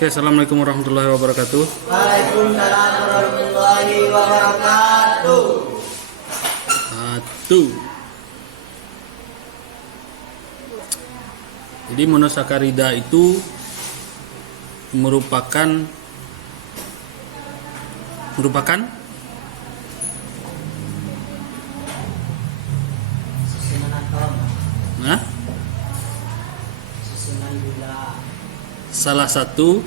Oke, assalamualaikum warahmatullahi wabarakatuh. Waalaikumsalam warahmatullahi wabarakatuh. Satu. Jadi monosakarida itu merupakan Susunan atom, nah, susunan gula, salah satu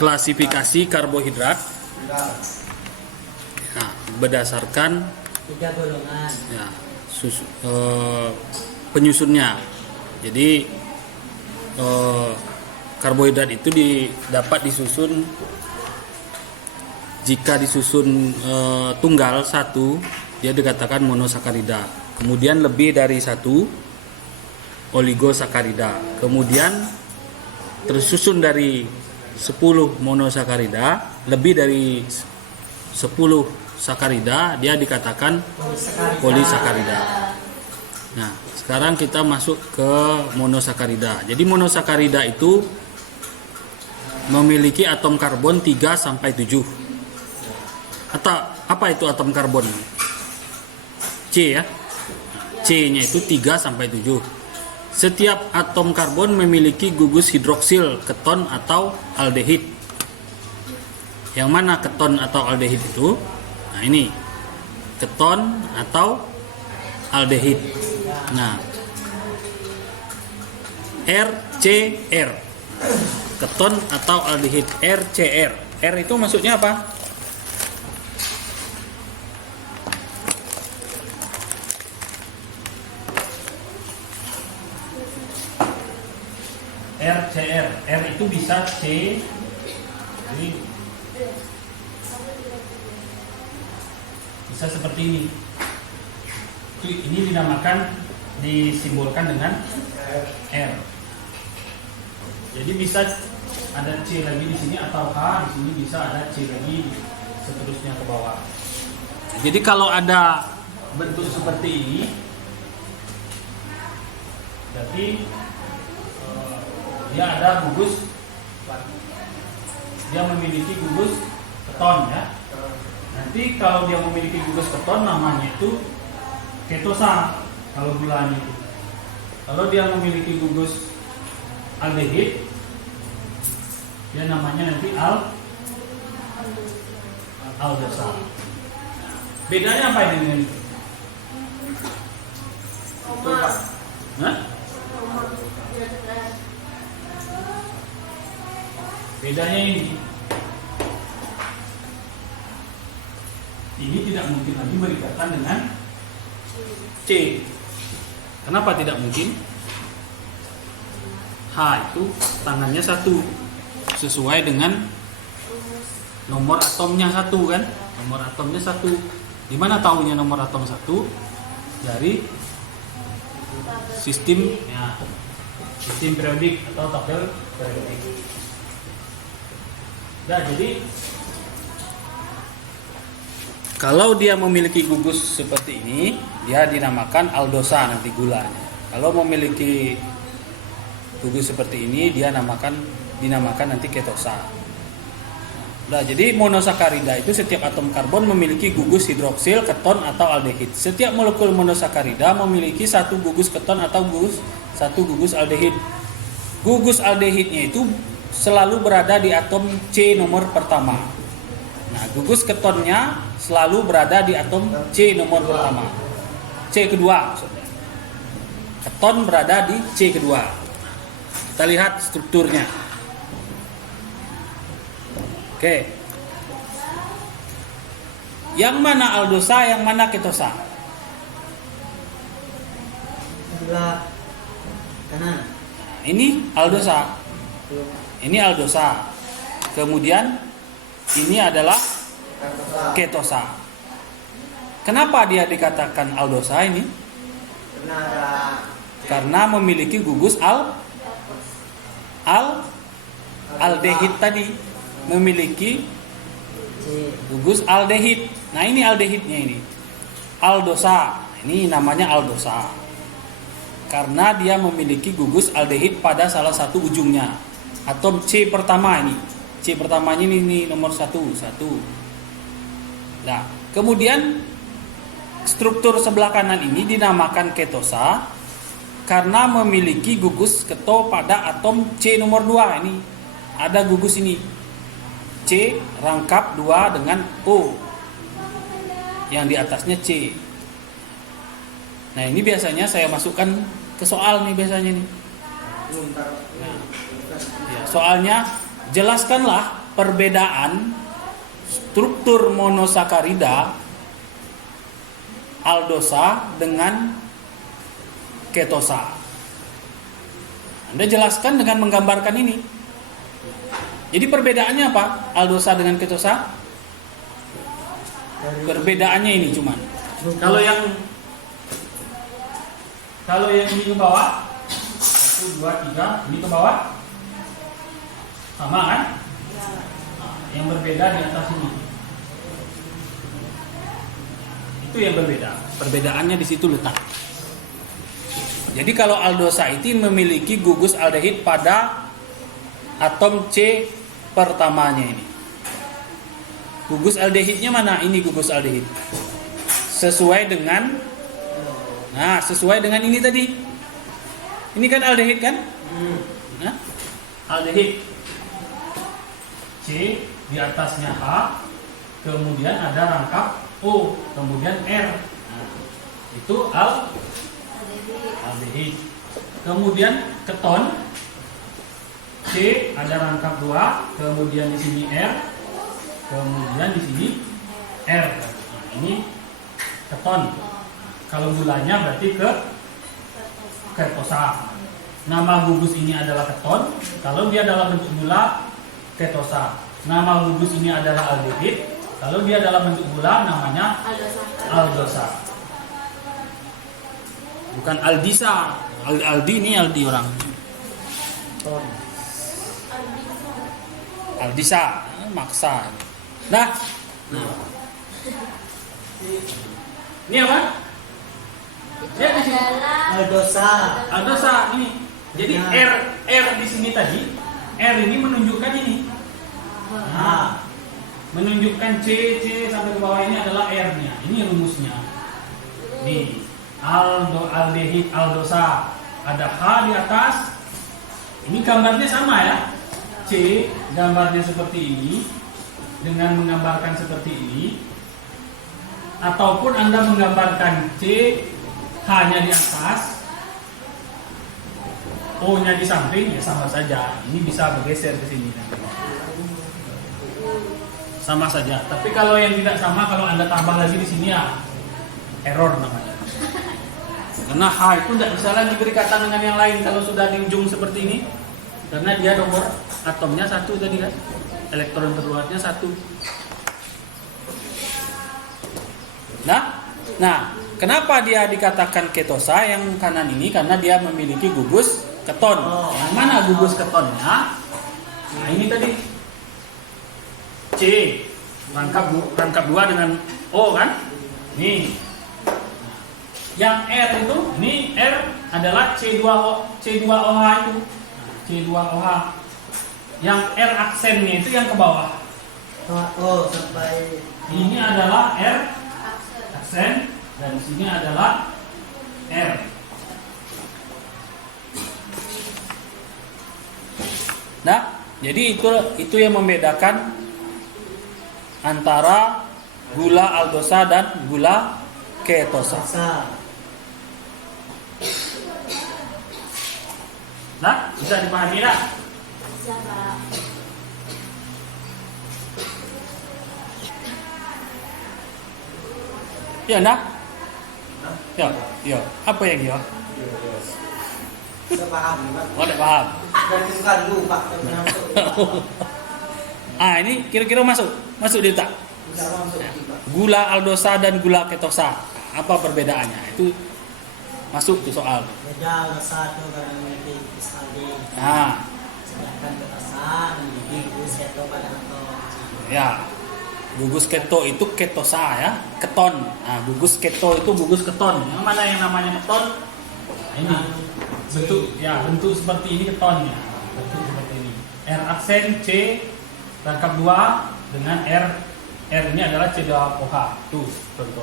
klasifikasi karbohidrat ya, berdasarkan 3 golongan. ya, penyusunnya. Jadi karbohidrat itu dapat disusun, jika disusun tunggal satu, dia dikatakan monosakarida. Kemudian lebih dari satu, oligosakarida. Kemudian tersusun dari 10 monosakarida, lebih dari 10 sakarida, dia dikatakan polisakarida. Nah, sekarang kita masuk ke monosakarida. Jadi monosakarida itu memiliki atom karbon 3 sampai 7. Atau apa itu atom karbon? C ya. C-nya itu 3 sampai 7. Setiap atom karbon memiliki gugus hidroksil, keton atau aldehid. Yang mana keton atau aldehid itu? Nah, ini keton atau aldehid. Nah, RCR, keton atau aldehid, RCR. R itu maksudnya apa? RCR. R itu bisa C, jadi bisa seperti ini. Ini dinamakan, disimbolkan dengan R. Jadi bisa ada C lagi di sini atau H di sini, bisa ada C lagi, seterusnya ke bawah. Jadi kalau ada bentuk seperti ini, berarti dia ada gugus, dia memiliki gugus keton ya. Nanti kalau dia memiliki gugus keton, namanya itu ketosa kalau gulanya itu. Kalau dia memiliki gugus aldehid, dia namanya nanti aldosa. Bedanya apa ini dengan itu? Hah? Bedanya ini tidak mungkin lagi berikatan dengan C. Kenapa tidak mungkin? H itu tangannya satu, sesuai dengan nomor atomnya satu kan? Nomor atomnya satu. Di mana tahunya nomor atom satu? Dari sistem ya, sistem periodik atau tabel periodik. Nah, jadi kalau dia memiliki gugus seperti ini, dia dinamakan aldosa nanti gulanya. Kalau memiliki gugus seperti ini, dia dinamakan nanti ketosa. Nah, jadi monosakarida itu setiap atom karbon memiliki gugus hidroksil, keton atau aldehid. Setiap molekul monosakarida memiliki satu gugus keton atau satu gugus aldehid. Gugus aldehidnya itu selalu berada di atom C nomor pertama. Nah, gugus ketonnya selalu berada di atom C nomor pertama. C kedua maksudnya. Keton berada di C kedua. Kita lihat strukturnya. Oke. Yang mana aldosa, yang mana ketosa? Sebelah kanan. Ini aldosa. Ini aldosa. Kemudian ini adalah ketosa. Kenapa dia dikatakan aldosa ini? Karena memiliki gugus aldehid tadi, memiliki gugus aldehid. Nah, ini aldehidnya ini. Aldosa. Ini namanya aldosa. Karena dia memiliki gugus aldehid pada salah satu ujungnya. atom C pertama ini. C pertamanya ini nomor 1. Nah, kemudian struktur sebelah kanan ini dinamakan ketosa karena memiliki gugus keto pada atom C nomor 2 ini. Ada gugus ini. C rangkap 2 dengan O. Yang di atasnya C. Nah, ini biasanya saya masukkan ke soal nih biasanya nih. Nah, ya, soalnya jelaskanlah perbedaan struktur monosakarida aldosa dengan ketosa. Anda jelaskan dengan menggambarkan ini. Jadi perbedaannya apa? Aldosa dengan ketosa? Perbedaannya ini cuman. Kalau yang ini ke bawah 1, 2, 3, ini ke bawah sama kan? Nah, yang berbeda di atas ini. Itu yang berbeda. Perbedaannya di situ letak. Jadi kalau aldosa itu memiliki gugus aldehid pada atom C pertamanya ini. Gugus aldehidnya mana? Ini gugus aldehid. Sesuai dengan ini tadi. Ini kan aldehid kan? Nah, aldehid C di atasnya H, kemudian ada rangkap O, kemudian R. Nah, itu aldehid. Kemudian keton C ada rangkap 2, kemudian di sini R, kemudian di sini R. Nah, ini keton. Kalau gulanya berarti ketosa. Nama gugus ini adalah keton. Kalau dia dalam bentuk gula, ketosa. Nama gugus ini adalah aldehid. Kalau dia dalam bentuk gula, namanya aldosa. Bukan aldisa. Aldi ini aldi orang. Aldisa, maksa. Nah. Ini apa? Lihat di sini. Aldosa ini. Jadi R di sini tadi, R ini menunjukkan ini. Nah, menunjukkan C sampai ke bawah ini adalah R-nya. Ini rumusnya. Nih, aldehid aldosa. Ada H di atas. Ini gambarnya sama ya. C gambarnya seperti ini dengan menggambarkan seperti ini. Ataupun Anda menggambarkan C H-nya di atas, O-nya di samping, ya sama saja. Ini bisa bergeser ke sini. Sama saja. Tapi kalau yang tidak sama, kalau Anda tambah lagi di sini ya error namanya. Karena H itu tidak bisa lagi berikatan dengan yang lain kalau sudah di ujung seperti ini. Karena dia nomor atomnya 1 tadi kan. Elektron terluarnya 1. Nah, kenapa dia dikatakan ketosa yang kanan ini? Karena dia memiliki gugus keton. Yang mana gugus ketonnya? Nah, ini tadi C rangkap 2 dengan O kan? Nih. Yang R itu, ini R adalah C2OH itu. C2OH. Yang R aksennya itu yang ke bawah. Sampai ini adalah R aksen dan di sini adalah R. Nah, jadi itu yang membedakan antara gula aldosa dan gula ketosa. Nah, bisa dipahami tak? Bisa, Pak. Ya, nak? Ya. Apa yang ya? Bisa paham, Pak. Oh, tidak paham. Dan bukan lupa. Ini kira-kira masuk dia tak? Bisa masuk, Pak. Gula aldosa dan gula ketosa. Apa perbedaannya? Itu masuk tuh soal. Beda satu karena memiliki aldi. Nah, Sedangkan ketosa memiliki gugus keto pada atom. ya. Gugus keto itu ketosa ya, keton. Nah, gugus keto itu gugus keton. Yang mana yang namanya keton? Nah, ini bentuk seperti ini ketonnya. Bentuk seperti ini. R aksen C rangkap 2 dengan R ini adalah C2OH. Tuh, contoh.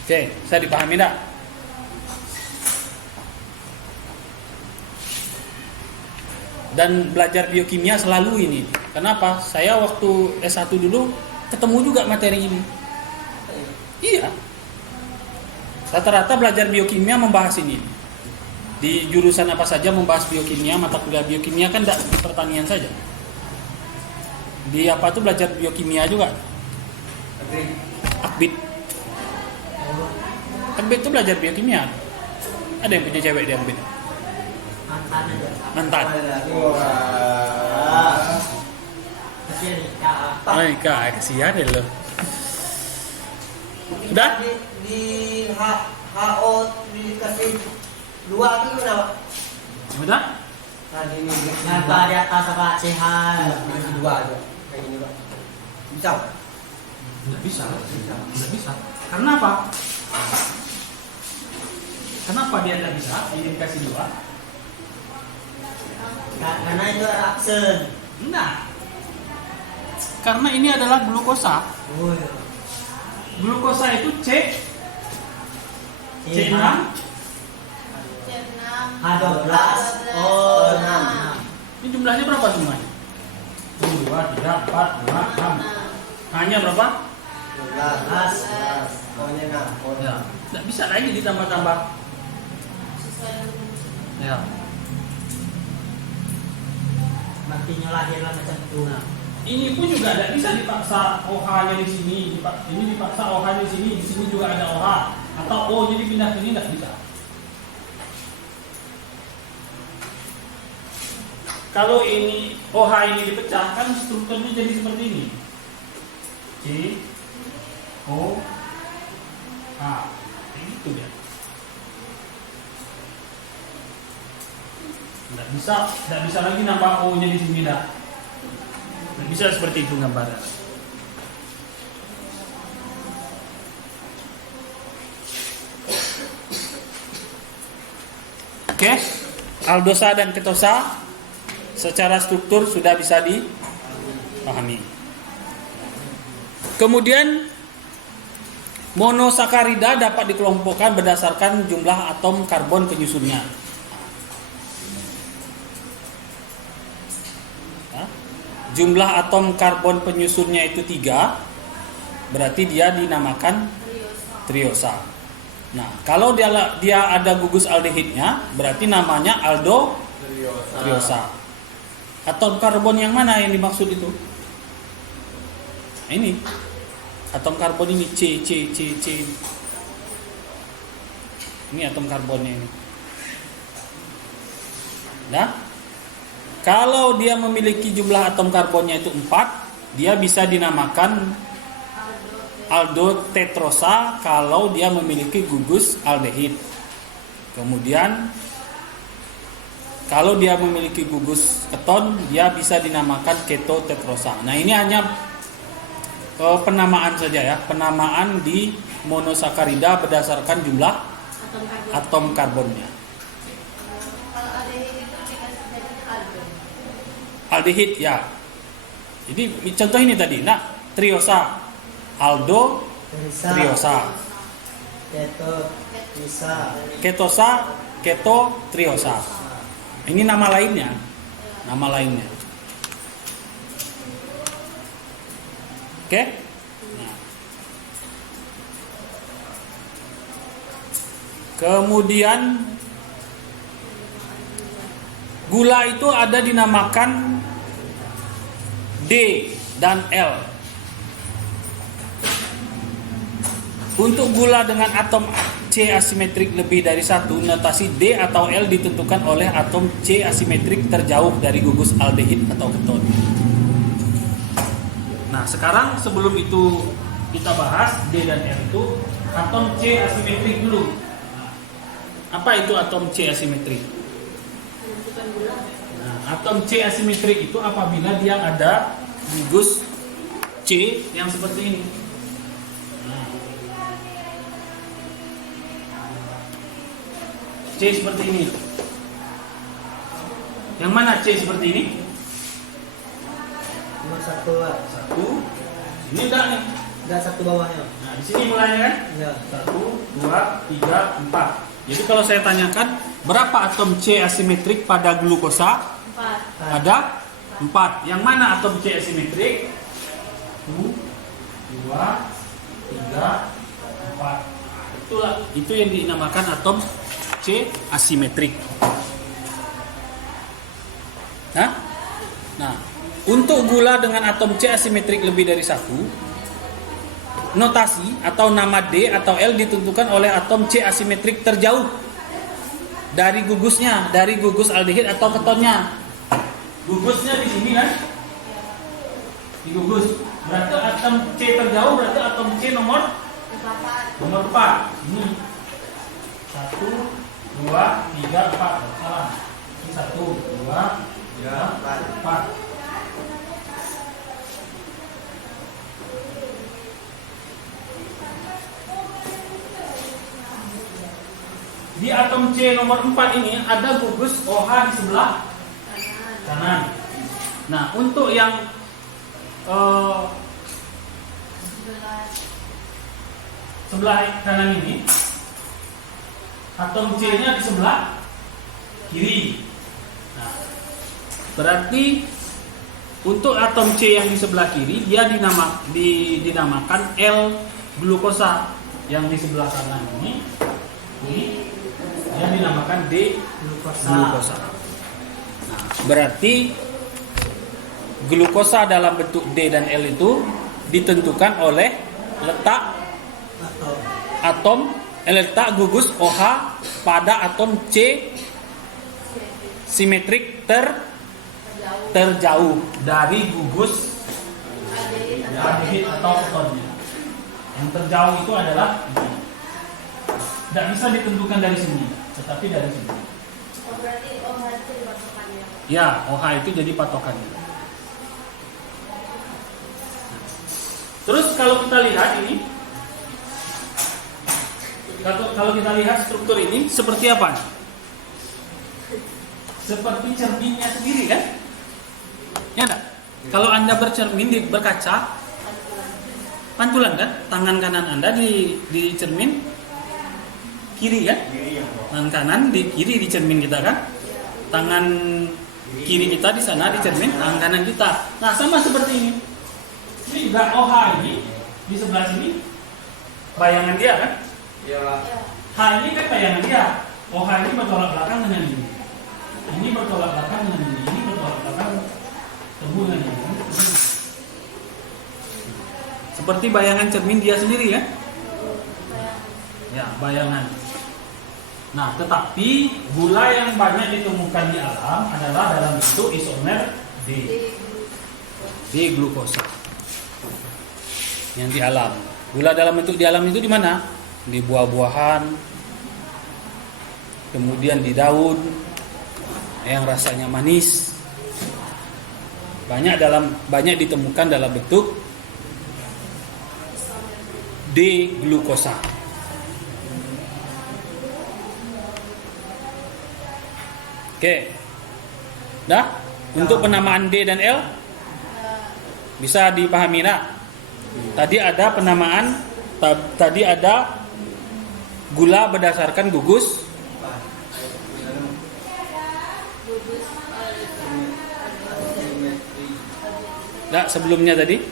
Oke, saya dipahami enggak? Dan belajar biokimia selalu ini. Kenapa? Saya waktu S1 dulu ketemu juga materi ini. Iya. Rata-rata belajar biokimia membahas ini. Di jurusan apa saja membahas biokimia, mata kuliah biokimia kan tidak di pertanian saja. Di apa tuh belajar biokimia juga. Akbit. Akbit itu belajar biokimia. Ada yang punya cewek di Akbit? Mantan aja. Mantan. Tapi nikah. Ay, kasihan ya lo. Sudah? Di HO dikasih 2 itu kenapa? Sudah? Tadi ini Nyata di atas apa sehat. dikasih 2 aja. Kayak gini, Pak. Bisa. Tidak bisa. Tidak bisa. Karena apa? Kenapa dia tidak bisa? Ini dikasih 2. Karena itu ada aksen. Nah, karena ini adalah glukosa. Oh, iya. Glukosa itu C6 H12 O6. ini jumlahnya berapa semuanya? 2, 3, 4, 5, 6. Hanya berapa? 12. Pokoknya 6. Ya, tidak bisa lagi ditambah-tambah. Ya. Berarti lahirlah macam itu. Nah, ini pun juga tidak bisa dipaksa OH-nya di sini, ini dipaksa OH di sini juga ada OH, atau O jadi pindah ke sini tidak bisa. Kalau ini OH ini dipecah kan strukturnya jadi seperti ini. C O H. Itu dia. Tidak bisa lagi nambah O-nya di sini dah. Tidak bisa seperti itu gambaran. Oke, aldosa dan ketosa secara struktur sudah bisa dipahami. Kemudian monosakarida dapat dikelompokkan berdasarkan jumlah atom karbon penyusunnya. Jumlah atom karbon penyusunnya itu 3, berarti dia dinamakan triosa. Nah, kalau dia ada gugus aldehidnya, berarti namanya aldotriosa. Atom karbon yang mana yang dimaksud itu? Nah, ini atom karbon ini C. Ini atom karbonnya ini. Nah, kalau dia memiliki jumlah atom karbonnya itu 4, dia bisa dinamakan aldotetrosa kalau dia memiliki gugus aldehid. Kemudian kalau dia memiliki gugus keton, dia bisa dinamakan ketotetrosa. Nah, ini hanya penamaan saja ya, penamaan di monosakarida berdasarkan jumlah atom karbonnya. Aldehid ya. Jadi contoh ini tadi, nah, triosa, aldo, triosa, ketosa, keto, triosa. Ini nama lainnya. Oke? Nah. Kemudian gula itu ada dinamakan D dan L. Untuk gula dengan atom C asimetrik lebih dari 1, notasi D atau L ditentukan oleh atom C asimetrik terjauh dari gugus aldehid atau keton. Nah, sekarang sebelum itu kita bahas D dan L itu atom C asimetrik dulu. Apa itu atom C asimetrik? Nah, atom C asimetrik itu apabila dia ada gugus C yang seperti ini. Nah, C seperti ini. Yang mana C seperti ini? Cuma satu lah. Satu. Ini enggak nih. Enggak satu bawahnya. Nah, di sini mulainya kan? Ya. 1, 2, 3, 4. Jadi kalau saya tanyakan berapa atom C asimetrik pada glukosa? 4. Ada 4. Yang mana atom C asimetrik? 1, 2, 3, 4. Itulah, itu yang dinamakan atom C asimetrik. Nah, untuk gula dengan atom C asimetrik lebih dari 1, notasi atau nama D atau L ditentukan oleh atom C asimetrik terjauh dari gugusnya, dari gugus aldehid atau ketonnya. Gugusnya di sini kan? Di gugus. Berarti atom C terjauh berarti atom C nomor 4. Ini 1, 2, 3, 4. Salah. Ini 1, 2, 3, 4. Di atom C nomor 4 ini ada gugus OH di sebelah kanan. Nah, untuk yang sebelah kanan ini, atom C-nya di sebelah kiri. Nah, berarti untuk atom C yang di sebelah kiri dia dinamakan L glukosa. Yang di sebelah kanan ini dia dinamakan D glukosa. Nah, berarti glukosa dalam bentuk D dan L itu ditentukan oleh letak letak gugus OH pada atom C simetrik terjauh dari gugus aldehid atau ketonnya. Yang terjauh itu adalah ini. Tidak bisa ditentukan dari sini, tetapi dari sini. Oh, berarti OH itu patokannya. Ya, OH itu jadi patokannya. Terus kalau kita lihat ini, kalau kita lihat struktur ini seperti apa? Seperti cerminnya sendiri kan? Ya enggak? Kalau Anda bercermin berkaca, pantulan kan? Tangan kanan Anda di cermin kiri kan? Tangan kanan di kiri di cermin kita kan? Tangan kiri kita di sana di cermin, tangan kanan kita. Nah, sama seperti ini. Ini juga OH ini di sebelah sini bayangan dia kan? Ya. H ini kan bayangan dia. OH ini bertolak belakang dengan ini. Ini bertolak belakang dengan ini. Ini bertolak belakang dengan ini. Seperti bayangan cermin dia sendiri ya? Ya, bayangan. Nah, tetapi gula yang banyak ditemukan di alam adalah dalam bentuk isomer D glukosa. Yang di alam. Gula dalam bentuk di alam itu di mana? Di buah-buahan, kemudian di daun yang rasanya manis. Banyak ditemukan dalam bentuk D glukosa. Oke. Dah? Untuk penamaan D dan L bisa dipahami tak? Tadi ada penamaan, tadi ada gula berdasarkan gugus. Nah, sebelumnya tadi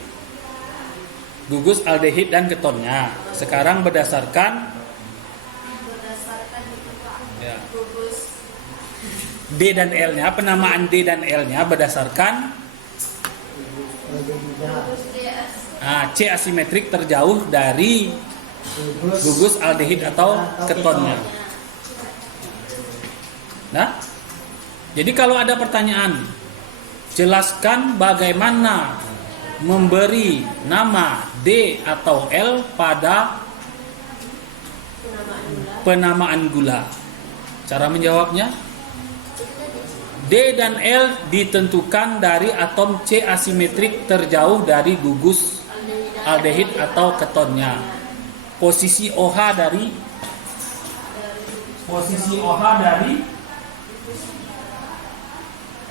gugus aldehid dan ketonnya. Sekarang berdasarkan ya, gugus D dan L-nya, penamaan D dan L-nya berdasarkan C asimetrik terjauh dari gugus aldehid atau ketonnya. Nah, jadi kalau ada pertanyaan, jelaskan bagaimana memberi nama D atau L pada penamaan gula. Cara menjawabnya, D dan L ditentukan dari atom C asimetrik terjauh dari gugus aldehid atau ketonnya. Posisi OH dari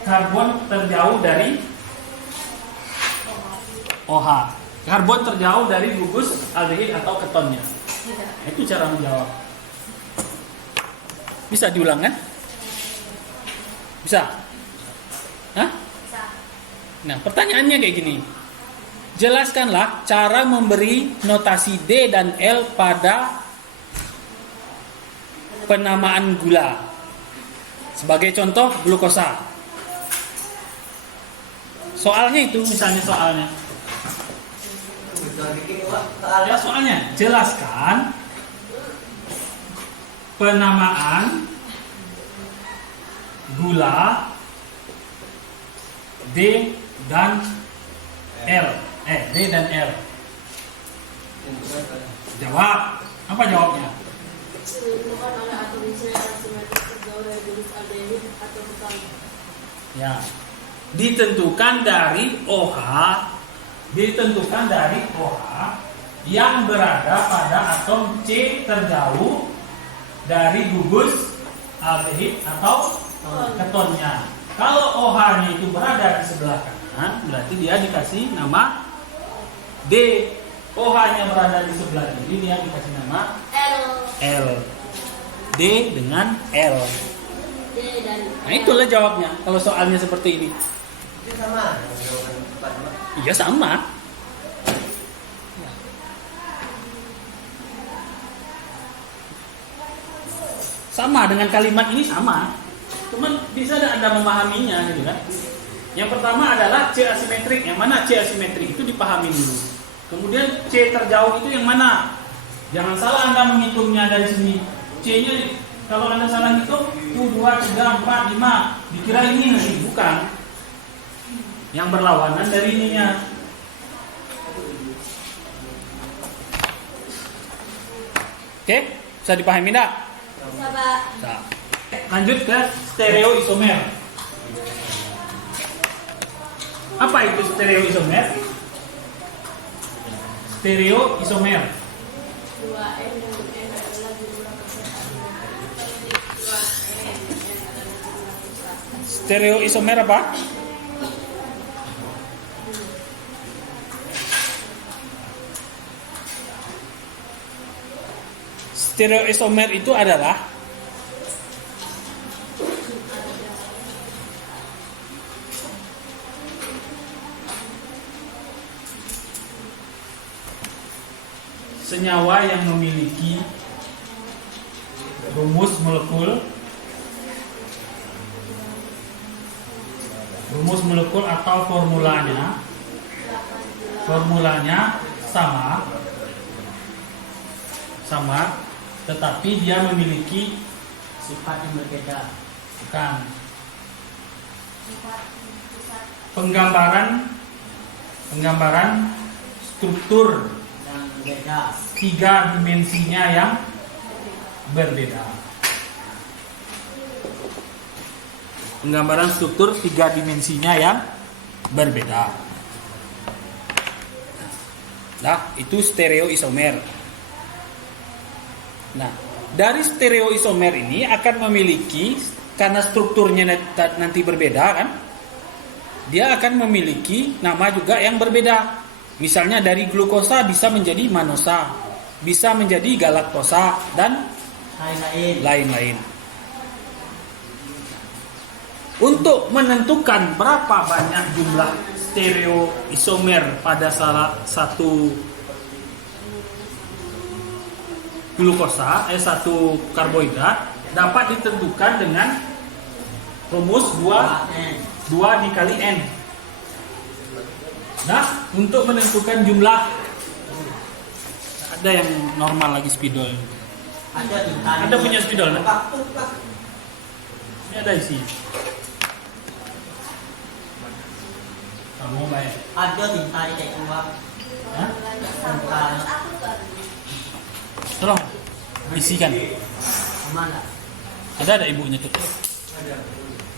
karbon terjauh dari OH. Karbon terjauh dari gugus aldehid atau ketonnya. Nah, itu cara menjawab. Bisa diulang kan? Bisa? Hah? Nah, pertanyaannya kayak gini. Jelaskanlah cara memberi notasi D dan L pada penamaan gula. Sebagai contoh, glukosa. Soalnya itu, misalnya soalnya. Ya, soalnya, jelaskan penamaan gula D dan L. D dan L. Jawab. Apa jawabnya? Ditentukan oleh atom yang asimetris terjauh dari gugus aldehid atau keton. Ya. Ditentukan dari OH. Ditentukan dari OH yang berada pada atom C terjauh dari gugus aldehid atau ketonnya. Kalau OH-nya itu berada di sebelah kanan, berarti dia dikasih nama D. OH-nya berada di sebelah kiri, dia dikasih nama L. D dengan L. D dan Nah, itulah jawabnya kalau soalnya seperti ini. Itu sama. Iya, sama. Sama dengan kalimat ini sama. Cuman bisa Anda memahaminya gitu kan. Yang pertama adalah C asimetrik. Yang mana C asimetrik itu dipahami dulu. Kemudian C terjauh itu yang mana? Jangan salah Anda menghitungnya dari sini. C-nya kalau Anda salah hitung 2, 3, 4, 5, dikira ini nanti, bukan. Yang berlawanan dari ininya. Oke, bisa dipahami enggak? bisa, Pak. Nah, lanjut ke stereoisomer. Apa itu stereoisomer? Stereoisomer. 2N dan N adalah jumlah peserta. 2N dan N adalah jumlah peserta. Stereoisomer apa? Stereoisomer itu adalah senyawa yang memiliki rumus molekul atau formulanya sama tetapi dia memiliki Sifat yang berbeda. bukan penggambaran struktur Yang berbeda. 3 dimensinya yang berbeda. Penggambaran struktur 3 dimensinya yang berbeda. Nah, itu stereoisomer. Nah, dari stereoisomer ini akan memiliki, karena strukturnya nanti berbeda kan, dia akan memiliki nama juga yang berbeda. Misalnya dari glukosa bisa menjadi manosa, bisa menjadi galaktosa, dan lain-lain. Untuk menentukan berapa banyak jumlah stereoisomer pada salah satu glukosa, satu karbohidrat, dapat ditentukan dengan rumus 2 dikali N. Nah, untuk menentukan jumlah, ada yang normal lagi spidol. Ada punya spidol, nah? Ini ada isi. Kamu bayar. Ada tinta di kayak uang. Hah? Tinta. Tolong isikan. Mana? Ada ibunya tuh.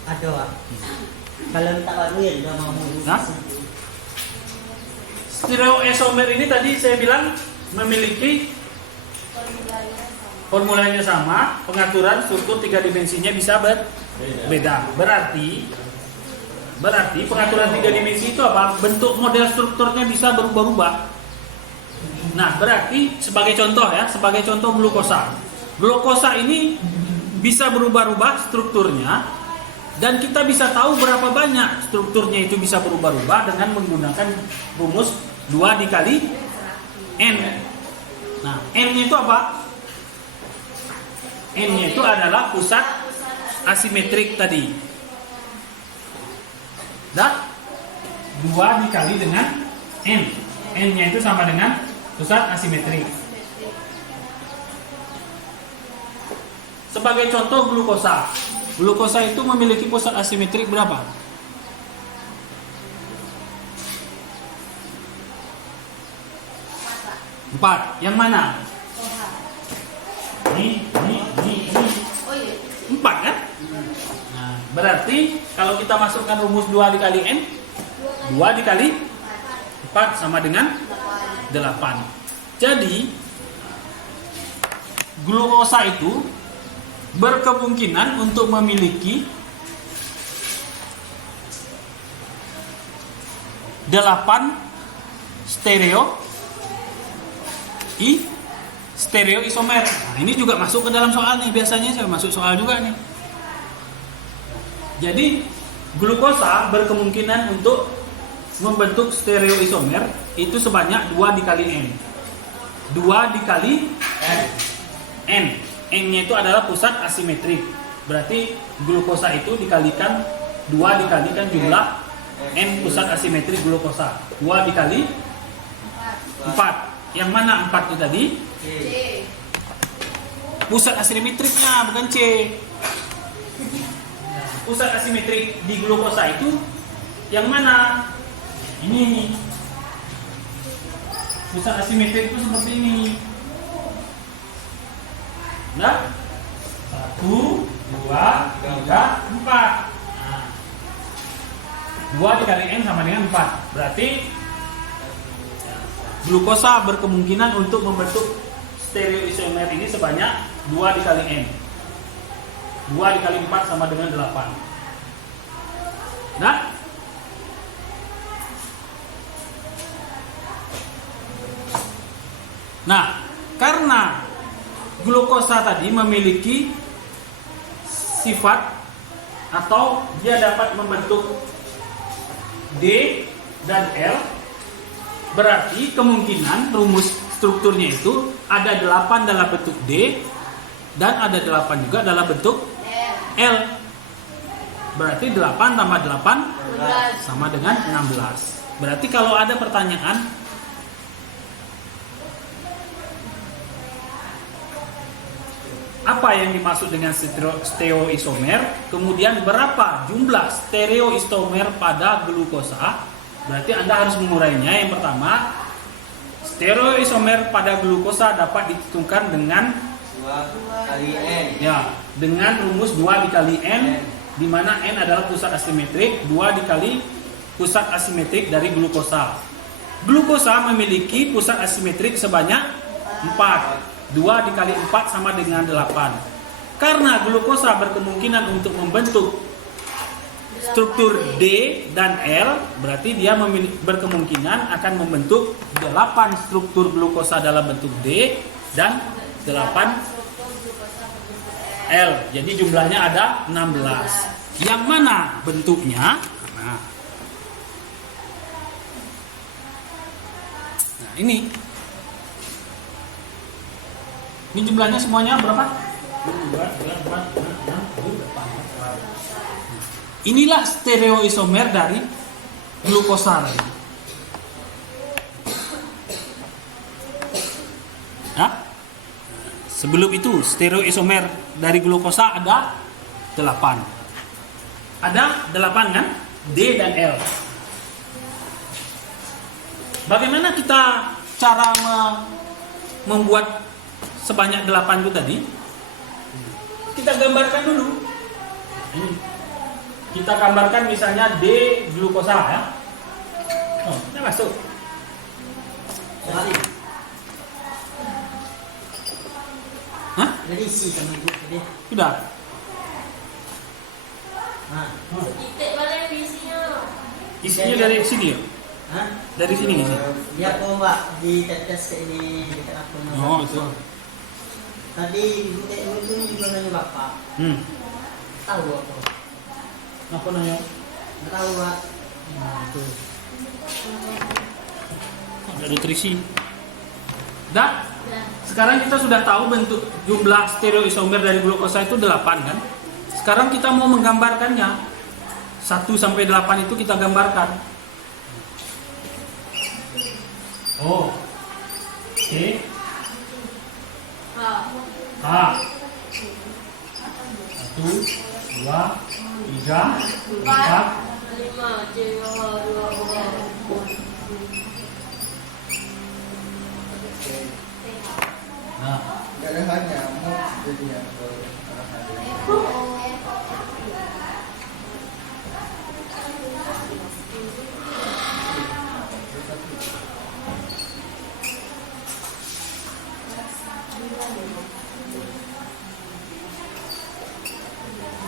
Ada, Pak. Kalau minta baru ya dia mau Hah? Stereoisomer ini tadi saya bilang memiliki formulanya sama, pengaturan struktur 3 dimensinya bisa berbeda. Berarti berarti pengaturan 3 dimensi itu apa? Bentuk model strukturnya bisa berubah-ubah. Nah, berarti sebagai contoh glukosa. Glukosa ini bisa berubah-ubah strukturnya, dan kita bisa tahu berapa banyak strukturnya itu bisa berubah-ubah dengan menggunakan rumus 2 dikali N. Nah, N-nya itu apa? N-nya itu adalah pusat asimetrik tadi. Dah? 2 dikali dengan N. N-nya itu sama dengan pusat asimetrik. Sebagai contoh glukosa. Glukosa itu memiliki pusat asimetrik berapa? Empat. Yang mana? Ini. Oh iya. 4 kan? Nah, berarti kalau kita masukkan rumus 2 dikali N, 2 dikali 4 sama dengan 8. Jadi glukosa itu berkemungkinan untuk memiliki 8 stereo isomer. Nah, ini juga masuk ke dalam soal nih, biasanya saya masuk soal juga nih. Jadi glukosa berkemungkinan untuk membentuk stereo isomer itu sebanyak 2 dikali N. 2 dikali N. N-nya itu adalah pusat asimetrik. Berarti glukosa itu dikalikan 2 dikalikan jumlah N pusat asimetrik glukosa. 2 dikali 4. Yang mana 4 itu tadi? C. Pusat asimetriknya, bukan C. Pusat asimetrik di glukosa itu yang mana? Ini nih. Pusat asimetrik itu seperti ini. Nah, 1, 2, 3, 4. Nah, 2 dikali N sama dengan 4. Berarti glukosa berkemungkinan untuk membentuk stereoisomer ini sebanyak 2 dikali N. 2 dikali 4 sama dengan 8. Nah, karena glukosa tadi memiliki sifat atau dia dapat membentuk D dan L, berarti kemungkinan rumus strukturnya itu ada 8 dalam bentuk D dan ada 8 juga dalam bentuk L. Berarti 8 tambah 8 sama dengan 16. Berarti kalau ada pertanyaan, apa yang dimaksud dengan stereoisomer, kemudian berapa jumlah stereoisomer pada glukosa, berarti Anda harus mengurainya. Yang pertama, stereoisomer pada glukosa dapat ditentukan dengan 2 kali N. Ya, dengan rumus 2 dikali N, di mana N adalah pusat asimetrik, 2 dikali pusat asimetrik dari glukosa. Glukosa memiliki pusat asimetrik sebanyak 4. 2 dikali 4 sama dengan 8. Karena glukosa berkemungkinan untuk membentuk struktur D dan L, berarti dia berkemungkinan akan membentuk 8 struktur glukosa dalam bentuk D dan 8 L. Jadi jumlahnya ada 16. Yang mana bentuknya? Nah ini jumlahnya semuanya berapa? 2, 3, 4, 5, 6, 7, 8. Inilah stereoisomer dari glukosa. Ya? Sebelum itu stereoisomer dari glukosa ada 8. Ada 8 kan? D dan L. Bagaimana kita cara membuat sebanyak 8 itu tadi? Kita gambarkan dulu. Kita gambarkan misalnya D glukosa ya. Oh, ini masuk. Hah? Jadi isi sama ibu tadi. Sudah. Nah, Titik mana yang isinya? Isinya dari sini ya? Hah? Dari sini isi. Dia kok Pak ditetes ke ini di tengah Oh itu. Tadi itu juga nanya Bapak. Tahu aku. Apa nanya? Nggak tahu Pak. Itu. Ada nutrisi. Dah. Nah, Sekarang kita sudah tahu bentuk jumlah stereoisomer dari glukosa itu 8 kan? Sekarang kita mau menggambarkannya. 1 sampai 8 itu kita gambarkan. Oh. Oke. H. H. 1 2 3 4. 5 C 2 Nah, Nggak ada hanya mau jadinya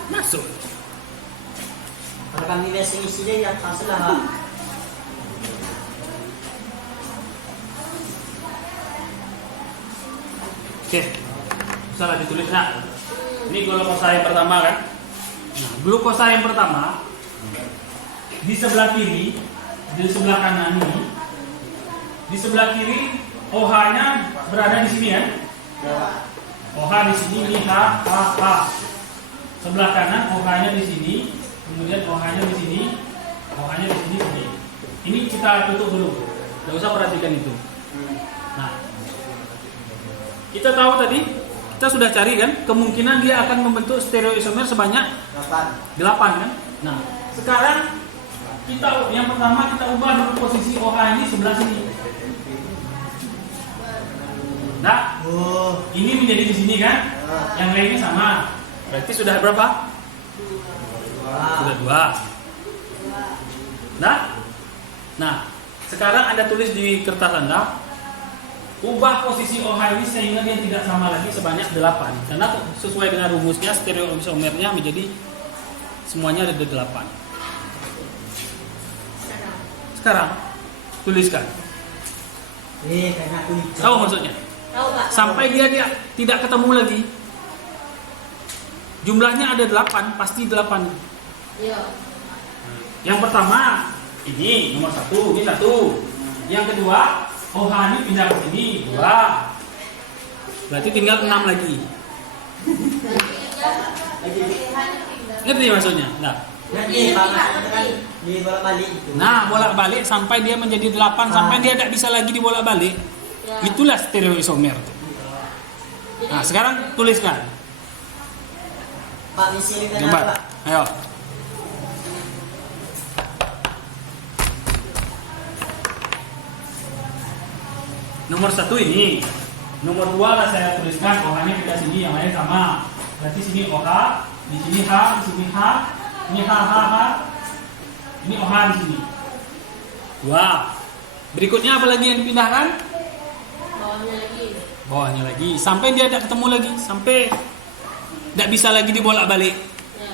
masuk. Kalau kami biasa isi dia yang pas lah Pak. Oke. Salah ditulis nak. Ini glukosa yang pertama kan? Nah, glukosa yang pertama di sebelah kiri, di sebelah kanan ini. Di sebelah kiri OH-nya berada di sini ya. OH di sini, ini H, H, H. Sebelah kanan OH-nya di sini, kemudian OH-nya di sini, OH-nya di sini, sini. Ini kita tutup dulu. Tidak usah perhatikan itu. Nah, kita tahu tadi, kita sudah cari kan, kemungkinan dia akan membentuk stereoisomer sebanyak 8 kan. Nah, sekarang kita yang pertama kita ubah dulu posisi OH ini sebelah sini. Nah, Oh, ini menjadi di sini kan, yang lainnya sama. Berarti sudah berapa? Sudah 2. Nah, sekarang Anda tulis di kertas Anda, ubah posisi OH ini sehingga dia tidak sama lagi sebanyak 8. Karena sesuai dengan rumusnya stereoisomernya menjadi semuanya ada 8. Sekarang tuliskan. karena aku hijau. Tahu maksudnya? Tahu Pak? Sampai dia tidak ketemu lagi. Jumlahnya ada 8, pasti 8. Iya. Yang pertama ini nomor 1, ini 1. Yang kedua OH ini pindah ke sini 2. Berarti tinggal 6 lagi. Ngerti maksudnya? Nah, Nanti Pak maksudnya kan di bolak balik itu. nah bolak-balik sampai dia menjadi 8, sampai dia tidak bisa lagi dibolak-balik. Ya. Itulah stereoisomer. Nah, sekarang tuliskan. Pak di sini kan Gambar. Pak. Ayo. Nomor 1 ini. Nomor 2 lah saya tuliskan OH-nya kita sini, yang lain sama. Berarti sini OH, di sini H, di sini H, ini H, H, H. Ini OH di sini. 2. Berikutnya apa lagi yang dipindahkan? Bawahnya lagi. Bawahnya lagi. Sampai dia tidak ketemu lagi. Sampai tidak bisa lagi dibolak-balik. Ya.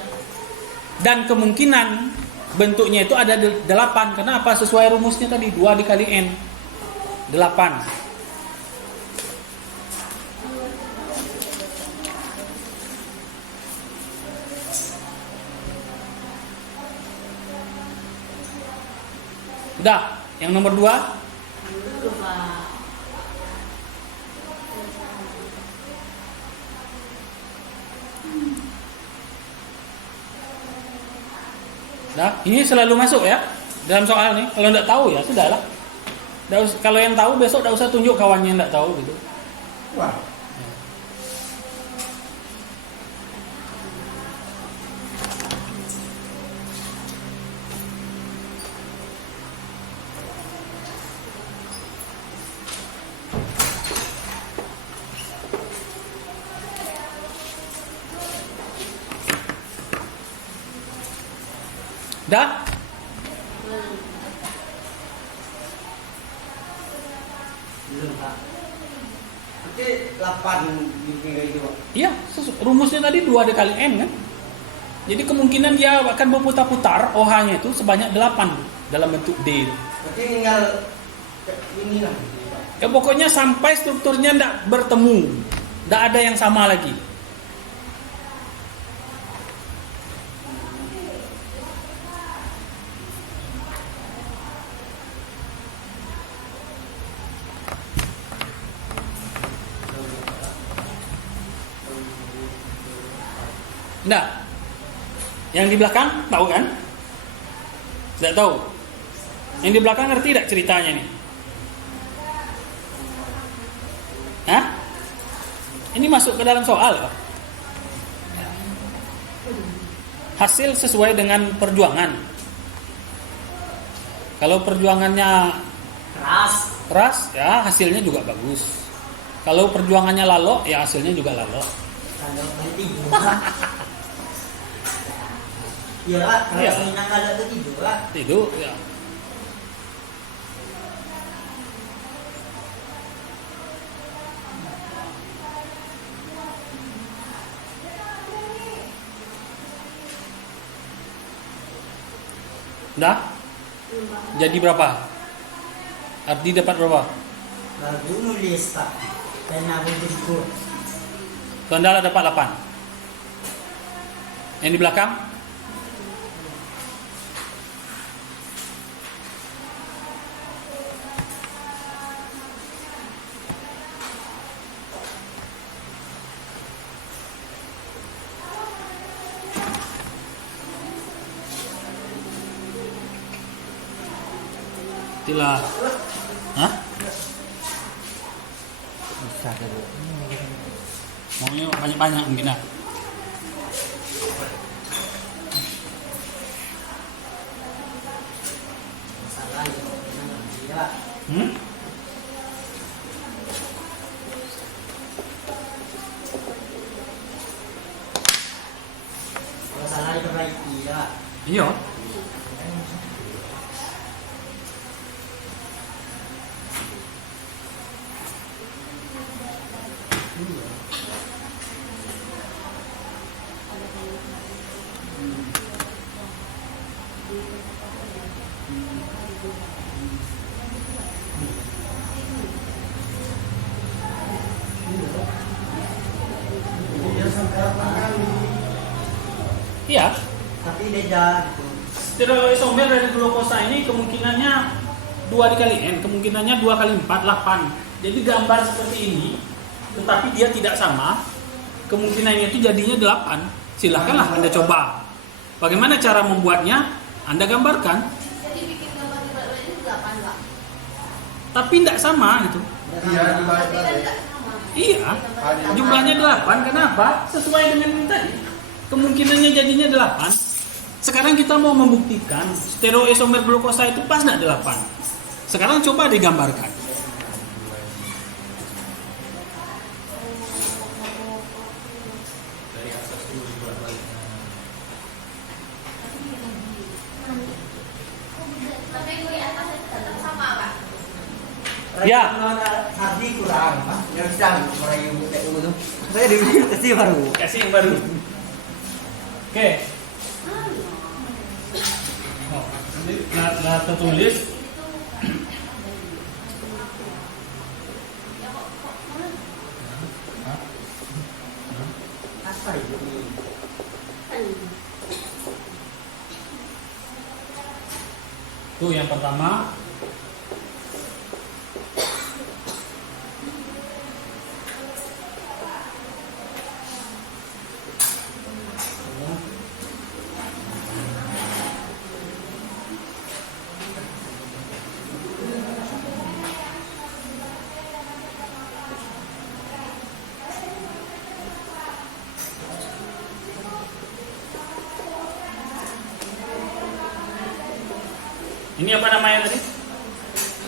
Dan kemungkinan bentuknya itu ada 8. Kenapa? Sesuai rumusnya tadi 2 dikali N 8. Udah, yang nomor 2 Dulu Pak. Nah, ini selalu masuk ya dalam soal nih. Kalau tidak tahu ya sudahlah. Kalau yang tahu besok tidak usah tunjuk kawannya yang tidak tahu gitu. Wah, Dah? Belum Pak. nanti 8 di pinggir itu Pak. Iya, rumusnya tadi 2 dikali N kan. Jadi kemungkinan dia akan berputar-putar OH-nya itu sebanyak 8. dalam bentuk D. Berarti tinggal ini lah. Ya pokoknya sampai strukturnya tidak bertemu, tidak ada yang sama lagi. Nah, yang di belakang tahu kan? Tidak tahu. Yang di belakang ngerti tidak ceritanya nih? Hah? Ini masuk ke dalam soal kok. Hasil sesuai dengan perjuangan. Kalau perjuangannya keras, ya hasilnya juga bagus. Kalau perjuangannya lalok, ya hasilnya juga lalok. Kalau nanti juga. Iya, kalau Iya. senang kalau itu juga. Itu ya. Udah? Jadi berapa? Ardi dapat berapa? Baru nulis Pak. Dan aku berikut. Tondala dapat 8. Yang di belakang? Itulah. Hah? Bisa dulu. Maunya banyak-banyak mungkin lah. Masalah ya. Hmm? Kalau salah diperbaiki ya. Iya. Iya. Tapi beda gitu. Stereoisomer dari glukosa ini kemungkinannya 2 dikali N, kemungkinannya 2 kali 4, 8. Jadi gambar seperti ini, tetapi dia tidak sama, kemungkinannya itu jadinya 8. Silahkanlah Anda coba. Bagaimana cara membuatnya? Anda gambarkan, Jadi bikin gambar berat itu 8 Pak. tapi tidak sama gitu. Iya, dibalik Tapi kan balik. nggak sama. Iya, jumlahnya 8, kenapa? Sesuai dengan ini tadi. Kemungkinannya jadinya 8. Sekarang kita mau membuktikan stereoisomer glukosa itu pas nggak 8. Sekarang coba digambarkan. Tapi gue atas tetap sama Pak. Ya. Hardi kurang Pak. Yang sedang merayu TU itu. Saya dulu kasih baru. Kasih yang baru. Oke. Oh, nanti nah tertulis. Apa itu? Tuh yang pertama. Ini apa namanya tadi?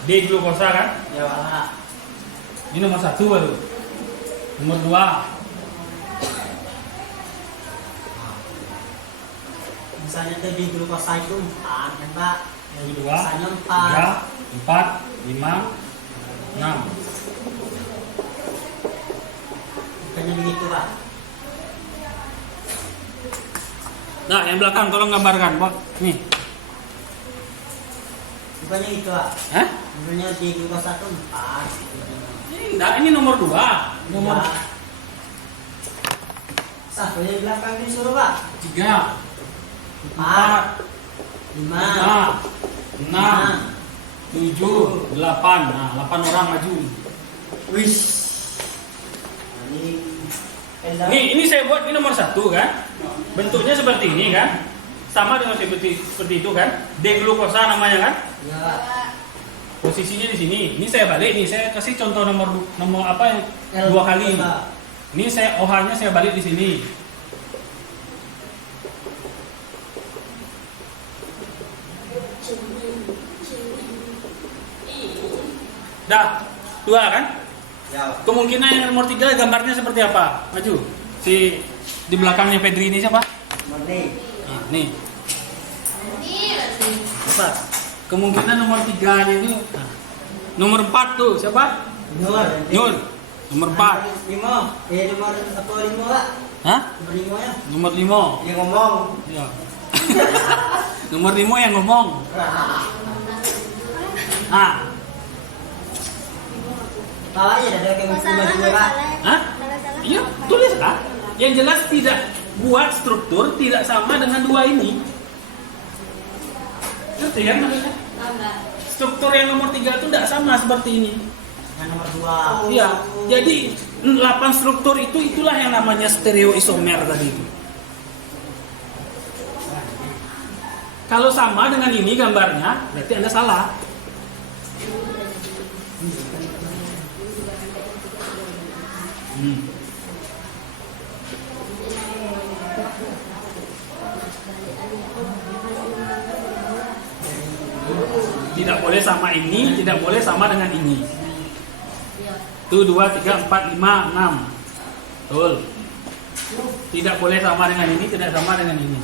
D-glukosa kan? Ya Pak. Ini nomor 1 baru. Nomor 2. Misalnya tadi glukosa itu 4 kan Pak. Nomor 2, Misalnya 3, 4, 5, 6. Bukannya begitu Pak. Nah, yang belakang tolong gambarkan, Pak. Nih. Bukannya itu, Pak. Hah? Sebenarnya di glukosa itu 4. Enggak, ini nomor 2. Nomor Ya. Satunya di belakang disuruh, Pak. 3, 4, 5, 5, 6, 7, 8. Nah, 8 orang maju. Wih. Nah, Ini saya buat ini nomor 1 kan. Bentuknya seperti ini kan. Sama dengan seperti itu kan. D-glukosa namanya kan. Ya. Posisinya di sini. Ini saya balik nih. Saya kasih contoh nomor apa yang 2 kali. Ini saya OH-nya saya balik di sini. Dah, 2 kan? Ya. Kemungkinan yang nomor 3 gambarnya seperti apa? Maju. Si di belakangnya Pedri ini siapa? Murni. Nah, nih. Apa? Kemungkinan nomor 3 itu nah. Nomor 4 tuh siapa? Nur. Nur. Nomor 4. 5. Nomor 1 5, Pak. Hah? Nomor 5 ya. Nomor 5. Dia ngomong. Ya. Nomor 5 yang ngomong. Ah, Bawahnya ada kayak juga, Pak. hah? Iya, tulis lah. Yang jelas tidak buat struktur tidak sama dengan 2 ini. Ngerti kan maksudnya? Struktur yang nomor 3 itu tidak sama seperti ini. Yang nomor 2. Iya. Jadi 8 struktur itulah yang namanya stereoisomer tadi itu. Kalau sama dengan ini gambarnya, berarti Anda salah. Tidak boleh sama ini, tidak boleh sama dengan ini. Itu 2, 3, 4, 5, 6. Betul. Tidak boleh sama dengan ini, tidak sama dengan ini.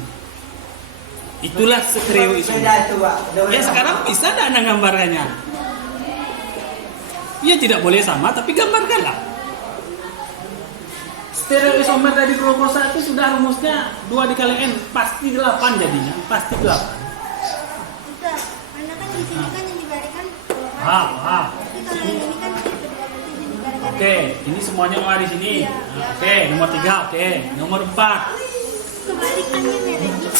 Itulah stereoisomer. Beda itu, Pak. Ya sekarang bisa tidak Anda gambarkannya? Ya tidak boleh sama, tapi gambarkanlah. Stereoisomer dari glukosa itu sudah rumusnya 2 dikali N, pasti 8 jadinya, pasti 8. Udah, karena kan di sini kan yang diberikan Paham. tapi kalau yang ini kan berarti diberikan. Oke, ini semuanya O di sini. Nah, oke, nomor 3, oke. Nomor 4. Kebalikannya mereka.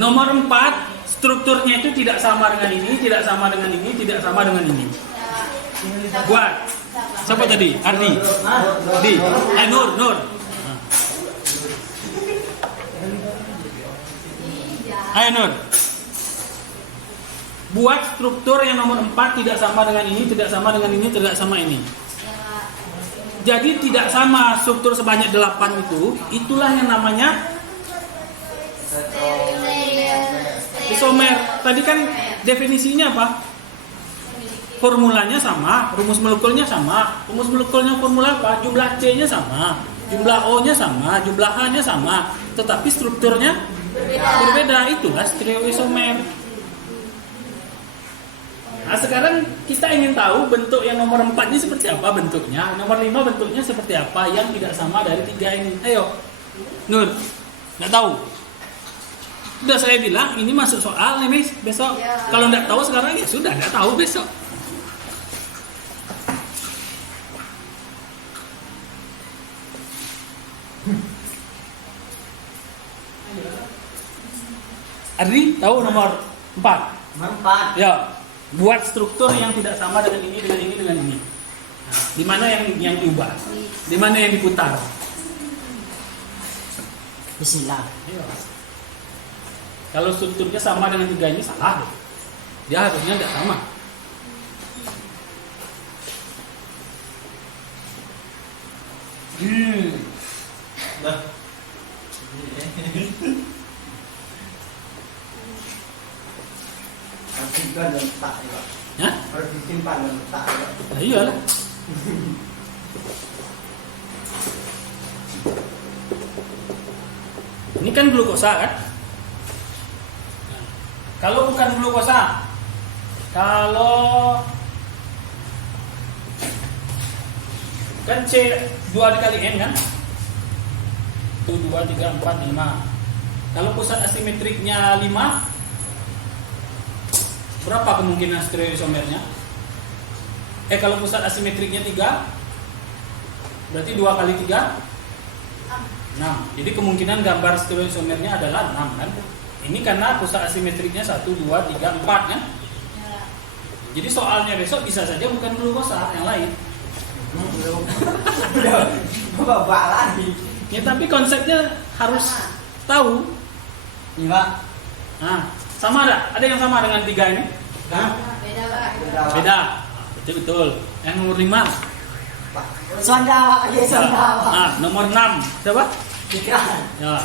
Nomor 4, strukturnya itu tidak sama dengan ini, tidak sama dengan ini, tidak sama dengan ini. Buat. Siapa tadi? Ardi. Ardi. Nur. Nah. Ayo Nur. Buat struktur yang nomor 4 tidak sama dengan ini, tidak sama dengan ini, tidak sama ini. Jadi tidak sama struktur sebanyak 8 itu, itulah yang namanya isomer. Tadi kan definisinya apa? Formulanya sama, rumus molekulnya sama. Rumus molekulnya formula apa? Jumlah C-nya sama, jumlah O-nya sama, jumlah H-nya sama, tetapi strukturnya berbeda. Itulah stereoisomer. Nah, sekarang kita ingin tahu bentuk yang nomor 4 ini seperti apa bentuknya, nomor 5 bentuknya seperti apa yang tidak sama dari 3 ini. Ayo, Nur, nggak tahu? Udah saya bilang ini masuk soal nih Miss, besok. Kalau nggak tahu sekarang ya sudah nggak tahu besok. Adri tahu nomor 4? Nomor 4. Ya, buat struktur yang tidak sama dengan ini, dengan ini, dengan ini. Nah, di mana yang diubah? Di mana yang diputar? Bismillah. Kalau strukturnya sama dengan 3 ini salah. Dia harusnya tidak sama. Nah. Harus disimpan dan letak, Pak. Hah? Harus disimpan dan letak, Pak. Nah, iyalah. Ini kan glukosa kan? Nah, kalau bukan glukosa, kalau kan C 2 dikali N kan? Itu 2, 3, 4, 5. Kalau pusat asimetriknya 5, berapa kemungkinan stereoisomernya? Kalau pusat asimetriknya 3, berarti 2 kali 3 6. Jadi kemungkinan gambar stereoisomernya adalah 6 kan? Ini karena pusat asimetriknya 1, 2, 3, 4 kan? Jadi soalnya besok bisa saja bukan glukosa, yang lain. Babak lagi. Ya tapi konsepnya harus tahu. Iya. Nah, sama ada? Ada yang sama dengan 3 ini? Nah, Beda, Pak. Beda. Betul. Yang nomor 5. Sondawa aja Sondawa. Nah, nomor 6. Siapa? Ikan. Ya.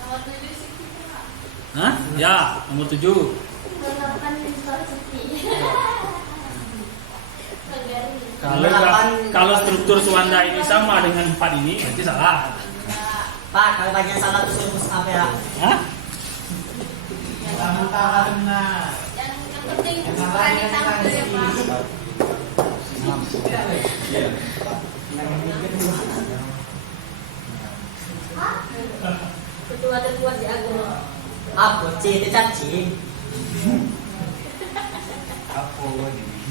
Nomor 7 sih kita, Pak. Hah? Ya, nomor 7. Delapan misal sepi. Kalau struktur Suwanda ini sama dengan 4 ini, berarti salah. Pak, kalau banyak salah tuh suruh apa ya? Hah? Kamu karena Yang penting berani tampil ya, Pak. Ketua-ketua di agama. Apa? Itu cacing.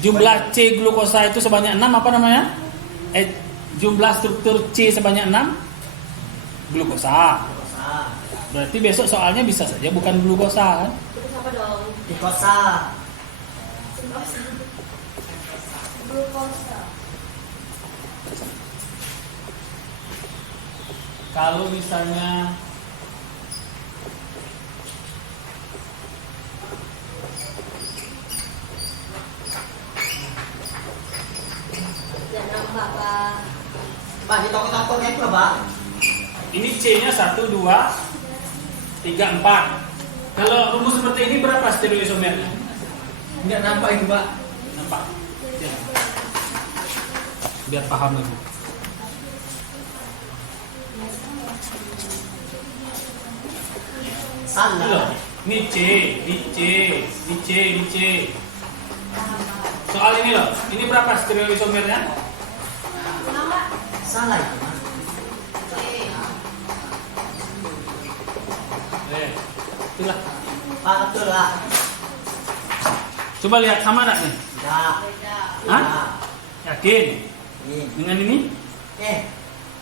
Jumlah C glukosa itu sebanyak 6 apa namanya? Jumlah struktur C sebanyak 6 glukosa. Berarti besok soalnya bisa saja bukan glukosa kan? Terus apa dong? Glukosa. Glukosa. Kalau misalnya Dan nambah, Pak. Pak, di toko-tokonya itu loh, Pak. ini C-nya 1, 2, 3, 4. Kalau rumus seperti ini berapa stereoisomernya? nggak nampak itu Pak. Nampak? Ya. Biar paham lagi. Salah. Loh, ini C, ini C, ini C, ini C. Soal ini loh, ini berapa stereoisomernya? Kenapa? Salah itu, Mas. Itulah. Pak, betul lah. Coba lihat sama enggak nih? Ya. Beda. Hah? Yakin? Ini. Dengan ini?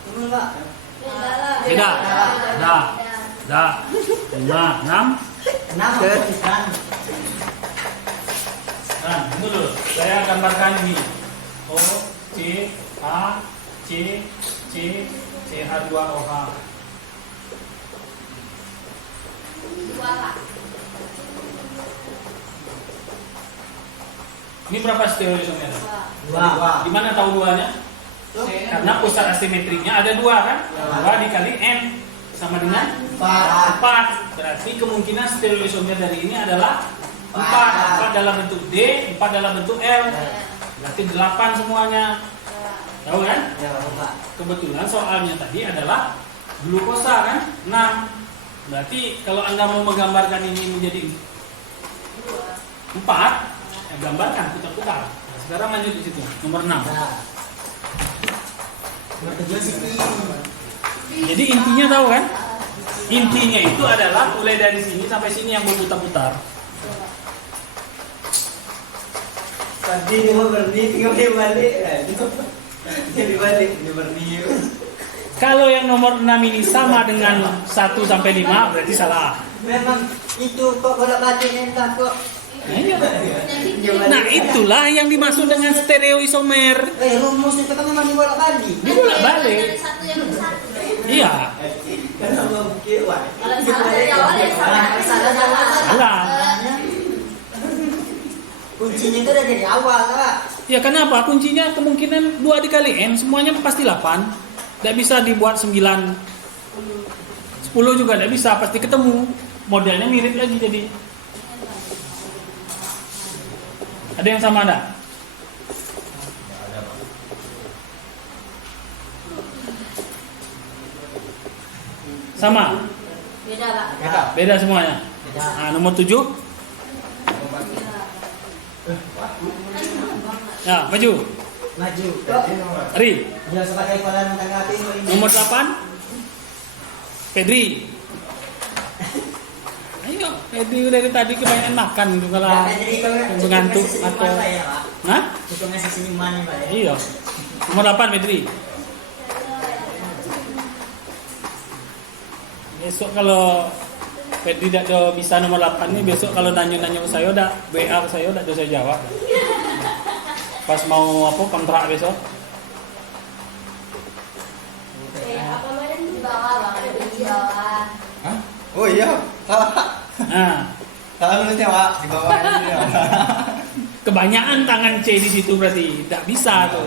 Tunggu, Pak. Beda lah. Beda. Beda. Dah. 5, 6. Kenapa bukan? Nah, tunggu dulu. Saya gambarkan ini. O, C, A, C, C, CH2OH. Dua, Pak. Ini berapa stereoisomer? Dua. Gimana tahu duanya? Karena pusat asimetriknya ada 2 kan? 2 dikali N sama dengan 4. Berarti kemungkinan stereoisomer dari ini adalah 4. 4 dalam bentuk D, 4 dalam bentuk L. Berarti 8 semuanya. Tahu kan? Ya, Pak. Kebetulan soalnya tadi adalah glukosa kan? 6. Berarti kalau Anda mau menggambarkan ini menjadi 4, ya gambarkan, putar-putar. Nah, sekarang lanjut di situ. Nomor 6. Nah. Nomor 7 sini. Jadi intinya tahu kan? Intinya itu adalah mulai dari sini sampai sini yang berputar-putar. Tadi dia mau berhenti, tinggal dia balik. Jadi balik, dia berhenti. Kalau yang nomor 6 ini sama dengan 1 sampai 5 berarti salah. Memang itu kok bolak-balik entah kok. Nah, iya. Nah, itulah yang dimaksud dengan stereoisomer. Rumus itu kan memang dibolak-balik. Dibolak-balik. Satu yang satu. Iya, Kenapa bukit, Wak? Kalau salah dari awal ya salah. Salah. salah. Kuncinya itu udah dari awal, Pak. Ya kenapa? Kuncinya kemungkinan 2 dikali N semuanya pasti 8. Tidak bisa dibuat 9. 10 juga tidak bisa, pasti ketemu. Modelnya mirip lagi jadi. Ada yang sama enggak? Sama? Beda, Pak. Beda semuanya? Beda. Nah, nomor 7. Ya, maju. Maju. Kok? Ri. Dia sebagai kepala menanggapi ini. Nomor 8. Pedri. Jadi dari tadi kebanyakan makan itu kalau mengantuk atau saya, Pak. Hah? Suka ngasih senyuman nih, Pak. Ya. Iya. Nomor 8 Fedri. Besok kalau Fedri tidak ada bisa nomor 8 nih, besok kalau nanya-nanya ke saya udah WA ke saya udah ada saya jawab. Pas mau apa kontrak besok. Kayak apa kemarin di bawah bang, ada di bawah. Hah? Oh iya. Nah, Salah nulisnya Pak di bawah ini. Ya. kebanyakan tangan C di situ berarti tidak bisa tuh.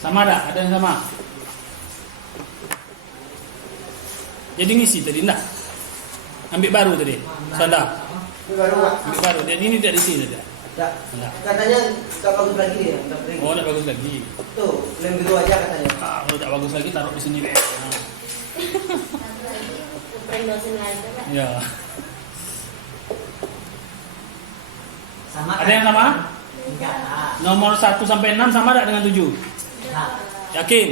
Sama ada yang sama. Jadi ngisi tadi enggak? Ambil baru tadi. Sada. Ini baru Pak. Ambil baru. Jadi ini tidak diisi tadi. Ya. Enggak. Katanya nggak bagus lagi ya. Nggak penting. Oh, tidak bagus lagi. Tuh, lem biru aja katanya. Ah, kalau tidak bagus lagi taruh di sini deh. Nah, Prank dosen lain kan? ya. Sama. Ada yang sama? Enggak, Pak. Nomor 1 sampai 6 sama enggak dengan 7? Enggak. Yakin?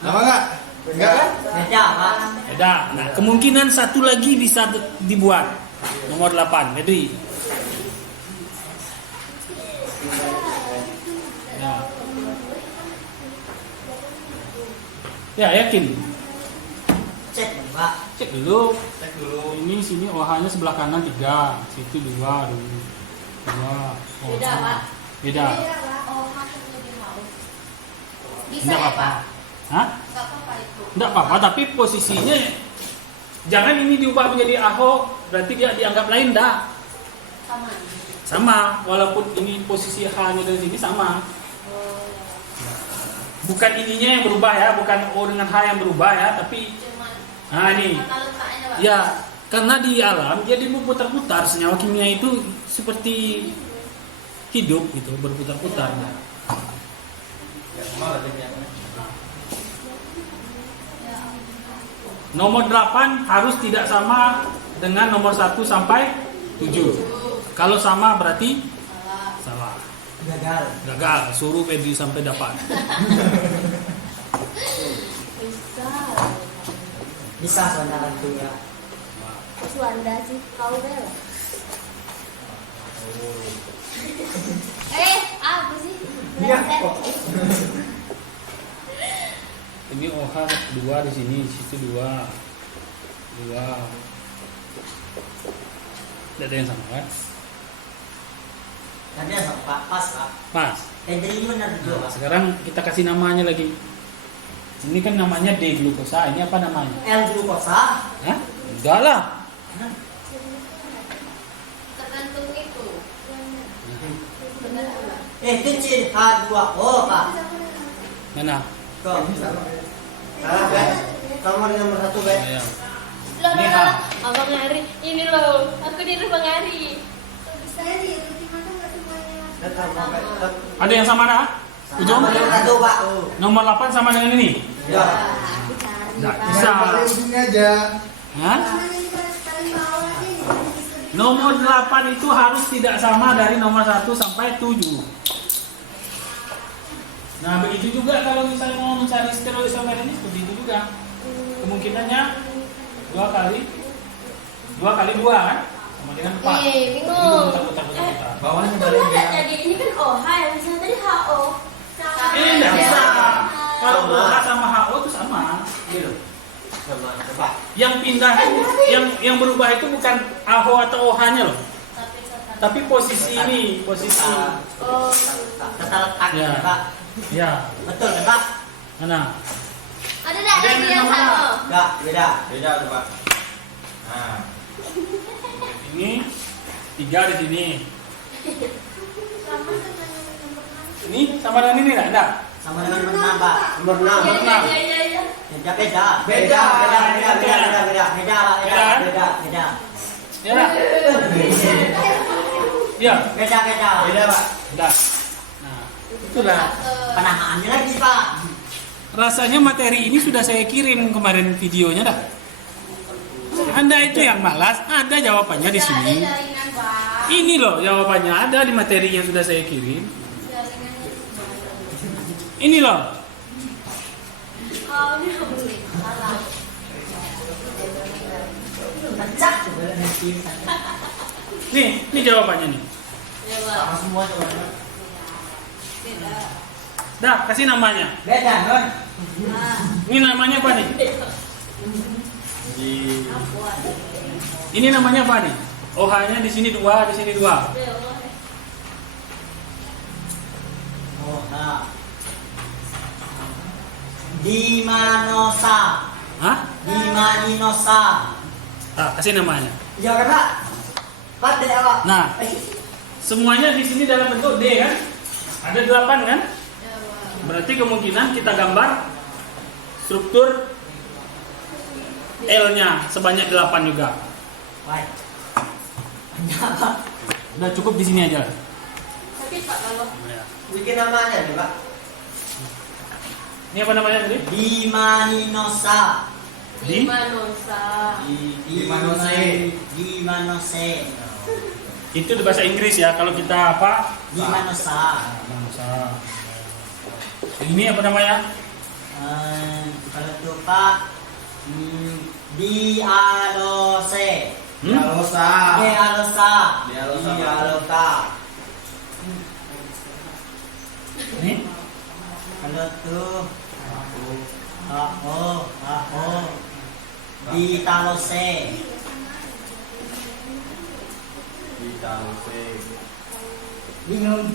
Sama nggak? Enggak kan? Beda, Pak. Beda. Nah, kemungkinan satu lagi bisa dibuat. Nomor 8, Fedri. Ya. Ya, yakin. Cek, Pak. Cek dulu. Cek dulu. Ini sini OH-nya sebelah kanan 3, situ 2 dulu. 2. Beda, Pak. Beda. Oh, masuk lebih haus. Bisa Enggak ya, apa-apa. Pak? Hah? Enggak apa-apa itu. Enggak apa-apa, tapi posisinya jangan ini diubah menjadi AHO, berarti dia dianggap lain dah. Sama. Sama, walaupun ini posisi H-nya dari sini sama. Oh, Bukan ininya yang berubah ya, bukan O dengan H yang berubah ya, tapi cuman nah ini. letaknya, Pak. Ya, karena di alam dia berputar-putar, senyawa kimia itu seperti hidup gitu, berputar-putar. Ya, sama lah dia. Nomor 8 harus tidak sama dengan nomor 1 sampai 7. Kalau sama berarti salah. Gagal. Gagal, suruh Fedri sampai dapat. Bisa. Bisa saudara itu ya. Suanda sih, kau bel. Apa sih? Iya, Leset. kok. Ini OH 2 di sini, di situ 2. 2. Tidak ada yang sama kan? Tadi ada Pak, pas, Pak. Pas. Fedri ini benar juga, Nah, Pak. sekarang kita kasih namanya lagi. Ini kan namanya D-glukosa, ini apa namanya? L-glukosa. Hah? Enggak lah. Tergantung itu. Itu CH2O, Pak. Mana? Kok? Salah kan? Sama dengan nomor 1 kan? Ayo. Loh, Ini loh, H. loh. Abang Ari, ini loh. Aku di Bang Ari. Datang sampai. Ada yang sama dah? Ujung? Nomor 1, Pak. Nomor 8 sama dengan ini? Ya. Aku cari. Nggak Pak. bisa. Ujungnya aja. Hah? Nomor 8 itu harus tidak sama dari nomor 1 sampai 7. Nah, begitu juga kalau misalnya mau mencari stereoisomer ini seperti itu juga. Kemungkinannya 2 kali 2 kan? Sama dengan 4. Bingung. Putar. Bawahnya Itu balik enggak ya. jadi ini kan OH yang bisa tadi HO. Ini enggak bisa. Kalau OH sama HO itu sama. Gitu. Sama. Coba. Yang pindah itu, yang berubah itu bukan AHO atau OH-nya loh. Tapi posisi ini, posisi. Oh, Tata letak, Ya. Pak. Ya, Betul, kan, Pak? mana? ada enggak lagi yang sama? Enggak, beda. Beda tuh Pak. Nah. Ini 3 di sini. Ini sama dengan ini enggak? Sama dengan menang, Pak. Nomor 6. Iya. Beda, beda. Beda. Beda, Pak. Beda. Ya. Ya, Beda. Beda Pak. udah. Nah, itulah. Penamaannya lagi, Pak. Rasanya materi ini sudah saya kirim kemarin videonya dah. Anda itu yang malas, ada jawabannya di sini. Jaringan, Pak. Ini loh jawabannya ada di materi yang sudah saya kirim. Jaringannya. Ini loh. Oh, ini salah. Pecah sebenarnya nanti. Ini jawabannya nih. Ya, Sama Pak. semua coba. Beda. Dah, kasih namanya. Beda, non. Ah, Ini namanya apa nih? apa? Ini namanya apa nih? OH-nya di sini 2, di sini 2. Oh, nah. Dimanosa. Hah? Dimaninosa. Ah, kasih namanya. Ya karena pandai awak. Nah, semuanya di sini dalam bentuk D kan? Ada 8 kan? Ya, Pak. Berarti kemungkinan kita gambar struktur L-nya sebanyak 8 juga. Baik. Banyak. Udah cukup di sini aja. Sakit, Pak, kalau Bikin namanya nih Pak. Ini apa namanya tadi? Dimaninosa. Di? Dimanosa. Dimanose. Itu di bahasa Inggris ya. Kalau kita apa? Dimanosa. Bangsa. Ini apa namanya? Kalau itu Pak, dialose. Dialosa. Dialosa. Dialosa. Dialosa. Ini? Kalau itu ditalose. Ditalose. Bingung.